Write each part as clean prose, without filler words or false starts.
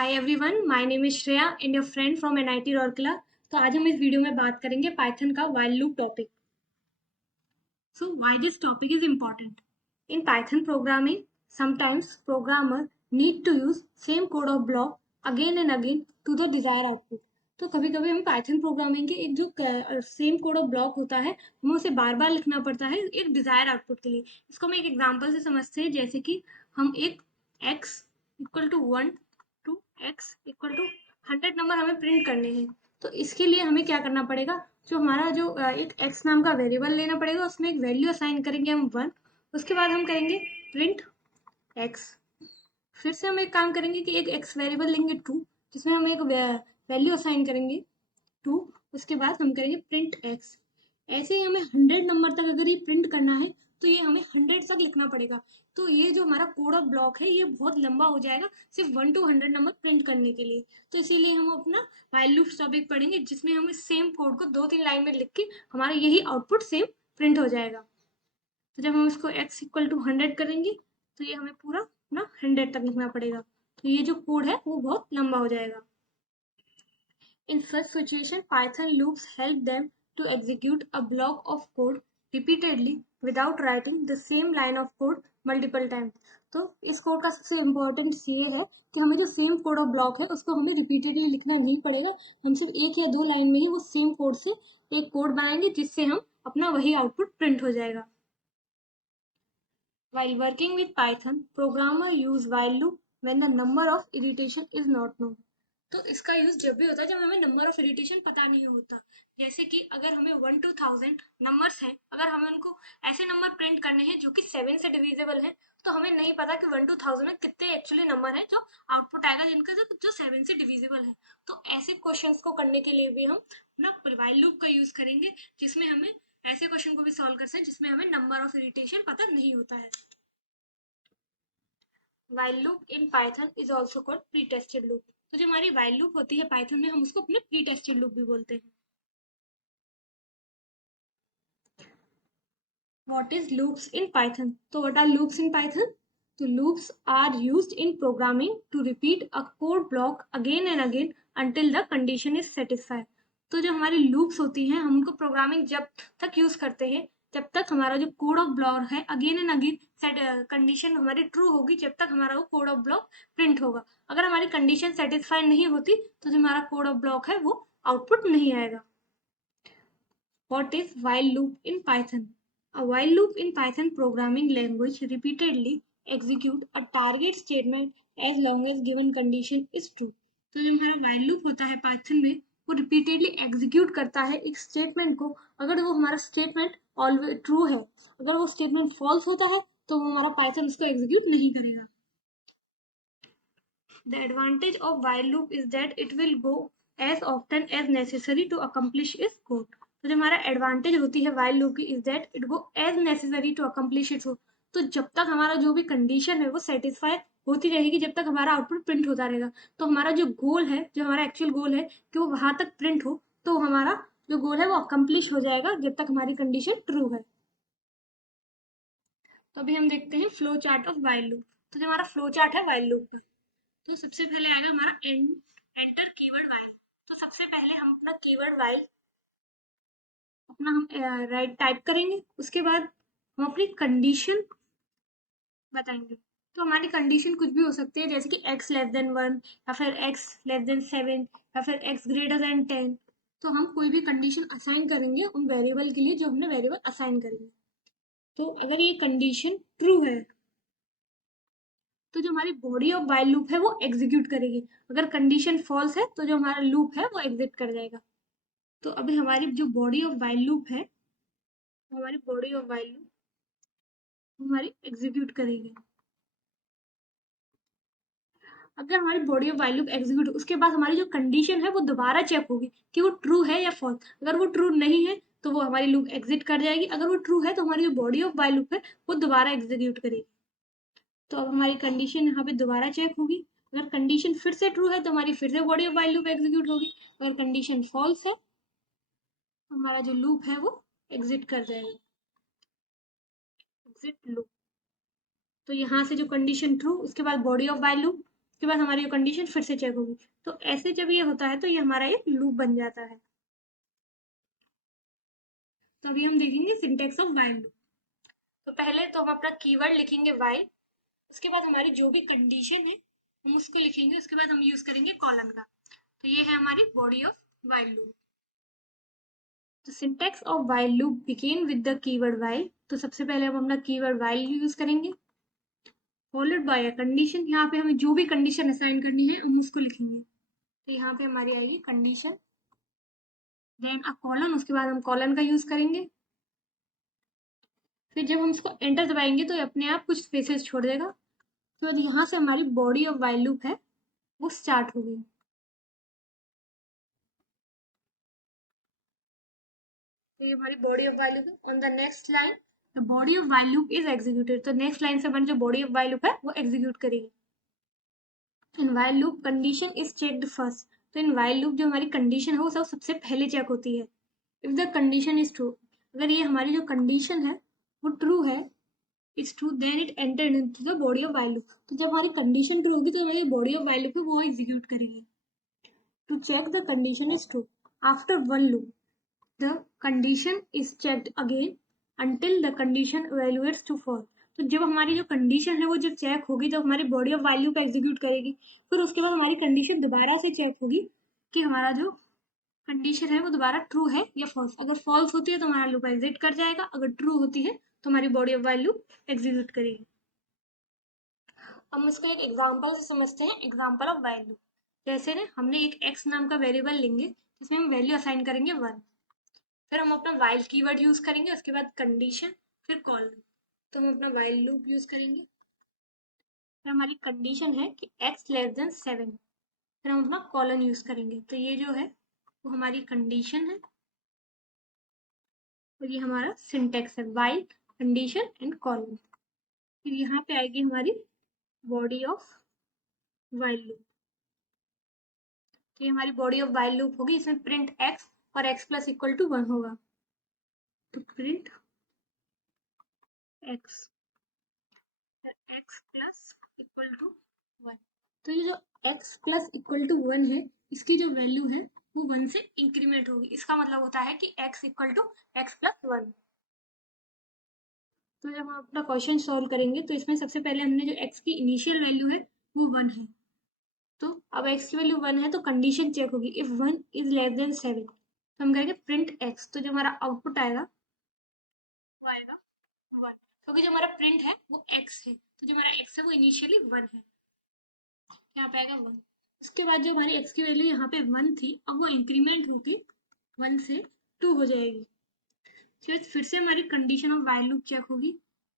Hi everyone, my name is Shreya and your friend from NIT Rourkela. तो आज हम इस वीडियो में बात करेंगे पाइथन का while loop topic. So why this topic is important in Python programming. Sometimes programmer need to use same code of block again and again to the desire output. तो कभी कभी हमें पाइथन प्रोग्रामिंग के एक जो same code of block होता है, हमें उसे बार बार लिखना पड़ता है एक डिजायर आउटपुट के लिए। इसको हम एक एग्जाम्पल से समझते हैं, जैसे कि हम एक x equal to 1 to x equal to 100 number हमें प्रिंट करने हैं। तो इसके लिए हमें क्या करना पड़ेगा, जो हमारा जो एक x नाम का वेरिएबल लेना पड़ेगा, उसमें एक वैल्यू असाइन करेंगे हम 1। उसके बाद हम करेंगे प्रिंट x। फिर से हम एक काम करेंगे कि एक x वेरिएबल लेंगे 2, जिसमें हम एक वैल्यू असाइन करेंगे 2। उसके बाद हम करेंगे प्रिंट x। ऐसे ही हमें 100 नंबर तक अगर ये प्रिंट करना है तो ये हमें 100 तक लिखना पड़ेगा। तो ये जो हमारा कोड ऑफ ब्लॉक है ये बहुत लंबा हो जाएगा सिर्फ 1 to 100 नंबर प्रिंट करने के लिए। तो इसीलिए हम अपना व्हाइल लूप टॉपिक पढ़ेंगे, जिसमें हम इस सेम कोड को 2-3 लाइन में लिख के हमारा यही आउटपुट सेम प्रिंट हो जाएगा। तो जब हम इसको x इक्वल टू 100 करेंगे तो ये हमें पूरा ना 100 तक लिखना पड़ेगा। तो ये जो कोड है वो बहुत लंबा हो जाएगा। In such situation, Python loops help them to execute a block of code repeatedly without writing the same line of code multiple times. तो इस कोड का सबसे इम्पोर्टेंट ये है कि हमें जो सेम कोड ऑफ ब्लॉक है उसको हमें रिपीटेडली लिखना नहीं पड़ेगा। हम सिर्फ 1 या 2 लाइन में ही वो सेम कोड से एक कोड बनाएंगे, जिससे हम अपना वही आउटपुट प्रिंट हो जाएगा। While working with Python, programmer use while loop when the number of iteration is not known. तो इसका यूज जब भी होता है जब हमें नंबर ऑफ इरिटेशन पता नहीं होता। जैसे कि अगर हमें 1 to 1000 नंबर्स हैं, अगर हमें उनको ऐसे नंबर प्रिंट करने हैं जो कि 7 से डिविजिबल हैं, तो हमें नहीं पता कि 1 to 1000 में कितने एक्चुअली नंबर हैं जो आउटपुट आएगा जिनका जो 7 से डिविजिबल है। तो ऐसे क्वेश्चंस को करने के लिए भी हम ना व्हाइल लूप का यूज करेंगे, जिसमें हमें ऐसे क्वेश्चन को भी सॉल्व कर सकते हैं जिसमें हमें नंबर ऑफ इरिटेशन पता नहीं होता है। while loop in Python is also called pre-tested loop। तो जो हमारी while loop होती है पाइथन में, हम उसको अपने pre-tested loop भी बोलते हैं। What is loops in Python? तो what are loops in Python? तो loops are used in programming to repeat a code block again and again until the condition is satisfied। तो जो हमारी loops होती हैं, हम उनको प्रोग्रामिंग जब तक यूज करते हैं जब तक हमारा जो कोड ऑफ ब्लॉक है अगेन एंड अगेन कंडीशन हमारी ट्रू होगी, जब तक हमारा वो कोड ऑफ ब्लॉक प्रिंट होगा। अगर हमारी कंडीशन सेटिस्फाई नहीं होती तो जो हमारा कोड ऑफ ब्लॉक है वो आउटपुट नहीं आएगा। What is while loop in Python? A while loop in Python programming language repeatedly execute a target statement as long as given condition is true। तो जो हमारा while loop होता है Python में, वो रिपीटेडली एग्जीक्यूट करता है एक स्टेटमेंट को, अगर वो हमारा स्टेटमेंट ऑलवेज ट्रू है। अगर वो स्टेटमेंट फॉल्स होता है तो वो हमारा पाइथन उसको एग्जीक्यूट नहीं करेगा। The advantage of while loop is that it will go as often as necessary to accomplish its goal। तो जो हमारा एडवांटेज होती है while loop की is that it go as necessary to accomplish its goal। तो जब तक हमारा जो भी कंडीशन है वो सेटिस्फाई होती रहेगी, जब तक हमारा आउटपुट प्रिंट होता रहेगा। तो हमारा जो गोल है, जो हमारा एक्चुअल गोल है कि वो वहां तक प्रिंट हो, तो हमारा जो गोल है वो अकम्प्लिश हो जाएगा जब तक हमारी कंडीशन ट्रू है। तो अभी हम देखते हैं flow chart of while loop। तो जो हमारा फ्लो चार्ट है while loop का, तो सबसे पहले आएगा हमारा एंटर कीवर्ड while। तो सबसे पहले हम अपना कीवर्ड while अपना हम राइट टाइप करेंगे। उसके बाद हम अपनी कंडीशन बताएंगे। तो हमारी कंडीशन कुछ भी हो सकती है, जैसे कि x लेस देन 1 या फिर x लेस देन 7 या फिर x ग्रेटर देन 10। तो हम कोई भी कंडीशन असाइन करेंगे उन वेरिएबल के लिए जो हमने वेरिएबल असाइन करेंगे। तो अगर ये कंडीशन ट्रू है तो जो हमारी बॉडी ऑफ वाइल लूप है वो एग्जीक्यूट करेगी। अगर कंडीशन फॉल्स है तो जो हमारा लूप है वो एग्जिट कर जाएगा। तो अभी हमारी जो बॉडी ऑफ वाइल लूप है, हमारी बॉडी ऑफ वाइल लूप हमारी एग्जीक्यूट करेगी। अगर हमारी body of while loop execute, उसके बाद हमारी जो कंडीशन है वो दोबारा चेक होगी कि वो ट्रू है या फॉल्स। अगर वो ट्रू नहीं है तो वो हमारी लूप एग्जिट कर जाएगी। अगर वो ट्रू है तो हमारी जो बॉडी ऑफ वाइल लूप है वो दोबारा एग्जीक्यूट करेगी। तो अब हमारी कंडीशन यहाँ पे दोबारा चेक होगी। अगर कंडीशन फिर से ट्रू है तो हमारी फिर से body of while loop execute होगी। अगर कंडीशन फॉल्स है तो हमारा जो लूप है वो एग्जिट कर जाएगा, एग्जिट लूप। तो यहाँ से जो कंडीशन ट्रू, उसके बाद बॉडी ऑफ वाइल लूप, उसके बाद हमारी कंडीशन फिर से चेक होगी। तो ऐसे जब ये होता है तो ये हमारा एक लूप बन जाता है। तो अभी हम देखेंगे सिंटेक्स ऑफ व्हाइल लूप। तो पहले तो हम अपना कीवर्ड लिखेंगे व्हाइल, उसके बाद हमारी जो भी कंडीशन है हम उसको लिखेंगे, उसके बाद हम यूज करेंगे कॉलन का। तो ये है हमारी बॉडी ऑफ व्हाइल लूप। तो syntax of while loop begin with the keyword while. तो सबसे पहले हम अपना कीवर्ड व्हाइल यूज करेंगे, फॉलोड बाय अ कंडीशन। यहाँ पे हमें जो भी कंडीशन असाइन करनी है हम उसको लिखेंगे। तो यहाँ पे हमारी आएगी कंडीशन, देन अ कॉलन, उसके बाद हम कॉलन का यूज करेंगे। फिर जब हम इसको एंटर दबाएंगे तो ये अपने आप कुछ स्पेसेस छोड़ देगा। तो यहाँ से हमारी बॉडी ऑफ व्हाइल लूप है वो स्टार्ट हो गई। तो ये हमारी बॉडी ऑफ व्हाइल लूप है। On the next line the body of while loop is executed. तो नेक्स्ट लाइन से हमारी जो बॉडी ऑफ व्हाइल लूप है वो एग्जीक्यूट करेगी। In while loop condition is checked first. तो इन व्हाइल लूप जो हमारी कंडीशन है वो सब सबसे पहले चेक होती है। If the condition is true, अगर ये हमारी जो कंडीशन है वो ट्रू है, is true, then it entered into the body of while loop. तो जब हमारी कंडीशन ट्रू होगी तो हमारी बॉडी ऑफ व्हाइल लूप है वो एग्जीक्यूट करेगी। To check the condition is true, after one loop the condition is checked again until the condition evaluates to false। तो जब हमारी जो कंडीशन है वो जब चेक होगी तो हमारी बॉडी ऑफ वैल्यू पे एग्जीक्यूट करेगी। फिर उसके बाद हमारी कंडीशन दोबारा से चेक होगी कि हमारा जो कंडीशन है वो दोबारा ट्रू है या फॉल्स। अगर फॉल्स होती है तो हमारा लूप एग्जिट कर जाएगा, अगर ट्रू होती है तो हमारी बॉडी ऑफ वैल्यू एग्जीक्यूट करेगी। हम उसको एक एग्जाम्पल से समझते हैं, एग्जाम्पल ऑफ वैल्यू। जैसे ना हमने एक x नाम का वेरिएबल लेंगे जिसमें हम वैल्यू असाइन करेंगे 1। फिर हम अपना वाइल कीवर्ड यूज करेंगे, उसके बाद कंडीशन, फिर कॉलन। तो हम अपना वाइल लूप यूज करेंगे। फिर हमारी कंडीशन है कि x लेस देन 7। फिर हम अपना कॉलन यूज करेंगे। तो ये जो है वो हमारी कंडीशन है और ये हमारा सिंटेक्स है, वाइल, कंडीशन एंड कॉलन। फिर यहाँ पे आएगी हमारी बॉडी ऑफ वाइल लूप। तो ये हमारी बॉडी ऑफ वाइल लूप होगी, इसमें प्रिंट x और x प्लस इक्वल टू 1 होगा। तो print x, x plus equal to 1। तो ये जो x प्लस इक्वल टू 1 है इसकी जो वैल्यू है वो 1 से इंक्रीमेंट होगी। इसका मतलब होता है कि x equal to x plus 1। तो जब हम अपना क्वेश्चन सॉल्व करेंगे तो इसमें सबसे पहले हमने जो x की इनिशियल वैल्यू है वो 1 है। तो अब x की वैल्यू 1 है तो कंडीशन चेक होगी, इफ 1 इज लेस देन 7 तो हम करेंगे प्रिंट x। तो जो हमारा आउटपुट आएगा वो आएगा 1, क्योंकि जो हमारा प्रिंट है वो x है। तो जो हमारा x है वो इनिशियली 1 है, यहाँ पे आएगा 1। उसके बाद जो हमारी x की वैल्यू यहाँ पे 1 थी अब वो इंक्रीमेंट होगी 1 से 2 हो जाएगी। फिर से हमारी condition of while loop check होगी,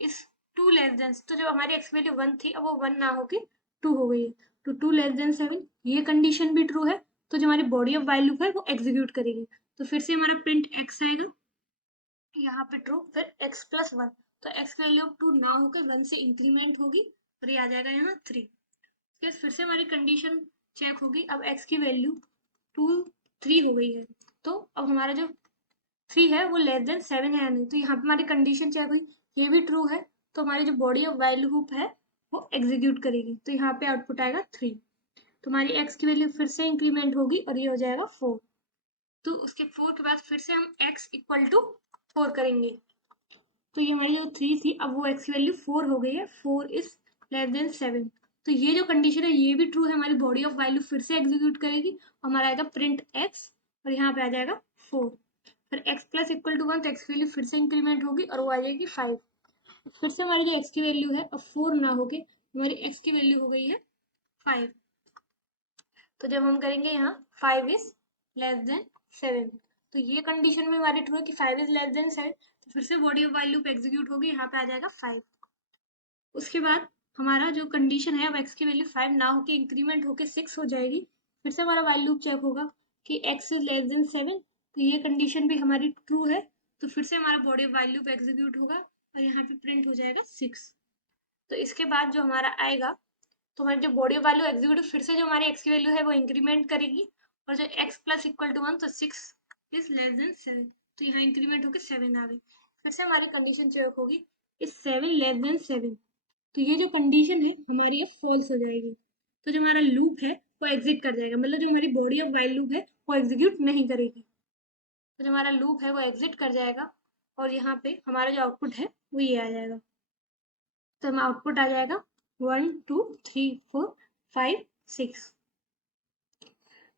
इस 2 लेस देन। तो जब हमारी x वैल्यू 1 थी अब वो 1 ना होगी 2 हो गई है। तो 2 लेस देन 7 ये कंडीशन भी ट्रू है, तो जो हमारी बॉडी ऑफ व्हाइल लूप है वो एग्जीक्यूट करेगी। तो फिर से हमारा प्रिंट x आएगा, यहाँ पे ट्रू, फिर x प्लस 1। तो x वैल्यू 2 ना होकर 1 से इंक्रीमेंट होगी और ये आ जाएगा यहाँ 3। फिर से हमारी कंडीशन चेक होगी, अब x की वैल्यू 2 3 हो गई है। तो अब हमारा जो 3 है वो लेस देन 7 है नहीं, तो यहाँ पे हमारी कंडीशन चेक हुई, ये भी ट्रू है। तो हमारी जो बॉडी ऑफ व्हाइल लूप है वो एग्जीक्यूट करेगी। तो यहाँ पे आउटपुट आएगा 3। तो हमारी x की वैल्यू फिर से इंक्रीमेंट होगी और ये हो जाएगा 4। तो उसके 4 के बाद फिर से हम x इक्वल टू 4 करेंगे। तो ये हमारी जो 3 थी अब वो x की वैल्यू 4 हो गई है, 4 इज लेस देन 7। तो ये जो कंडीशन है ये भी ट्रू है, हमारी बॉडी ऑफ वैल्यू फिर से एग्जीक्यूट करेगी और हमारा आएगा प्रिंट x और यहाँ पे आ जाएगा 4। फिर x प्लस इक्वल टू 1 तो x की वैल्यू फिर से इंक्रीमेंट होगी और वो आ जाएगी 5। फिर से हमारी जो x की वैल्यू है अब 4 ना होके हमारी x की वैल्यू हो गई है 5। तो जब हम करेंगे यहाँ 5 इज लेस देन 7 तो ये कंडीशन में हमारी ट्रू है कि 5 इज लेस देन 7। तो फिर से body of while loop execute होगी, यहाँ पे आ जाएगा 5। उसके बाद हमारा जो कंडीशन है अब x की वैल्यू 5 ना होके इंक्रीमेंट होके 6 हो जाएगी। फिर से हमारा व्हाइल लूप चेक होगा कि x इज लेस देन 7, तो ये कंडीशन भी हमारी ट्रू है। तो फिर से हमारा body of while loop execute होगा और यहाँ पे प्रिंट हो जाएगा 6। तो इसके बाद जो हमारा आएगा तो हमारी जो बॉडी ऑफ वैल्यू एग्जीक्यूट फिर से जो हमारी x की वैल्यू है वो इंक्रीमेंट करेगी और जो x प्लस इक्वल टू 1 तो 6 इज लेस देन 7 तो यहाँ इंक्रीमेंट होकर 7 आ गई। फिर से हमारी कंडीशन चेक होगी, इज 7 लेस देन 7। तो ये जो कंडीशन है हमारी ये फॉल्स हो जाएगी। तो जो हमारा लूप है वो एग्जिट कर जाएगा, मतलब जो हमारी बॉडी ऑफ वाइल लूप है वो एग्जीक्यूट नहीं करेगी। तो जो हमारा लूप है वो एग्जिट कर जाएगा और यहाँ पे हमारा जो आउटपुट है वो ये आ जाएगा। तो हमारा आउटपुट आ जाएगा 1 2 3 4 5 6।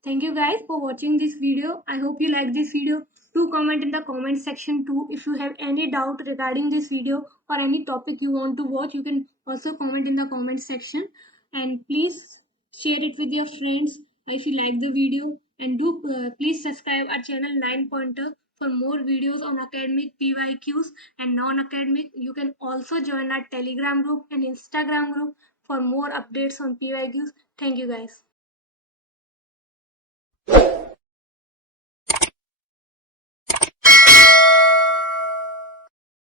Thank you guys for watching this video. I hope you like this video. Do comment in the comment section too. If you have any doubt regarding this video or any topic you want to watch, you can also comment in the comment section. And please share it with your friends if you like the video. And do please subscribe our channel 9 Pointer for more videos on academic PYQs and non-academic. You can also join our Telegram group and Instagram group for more updates on PYQs. Thank you guys.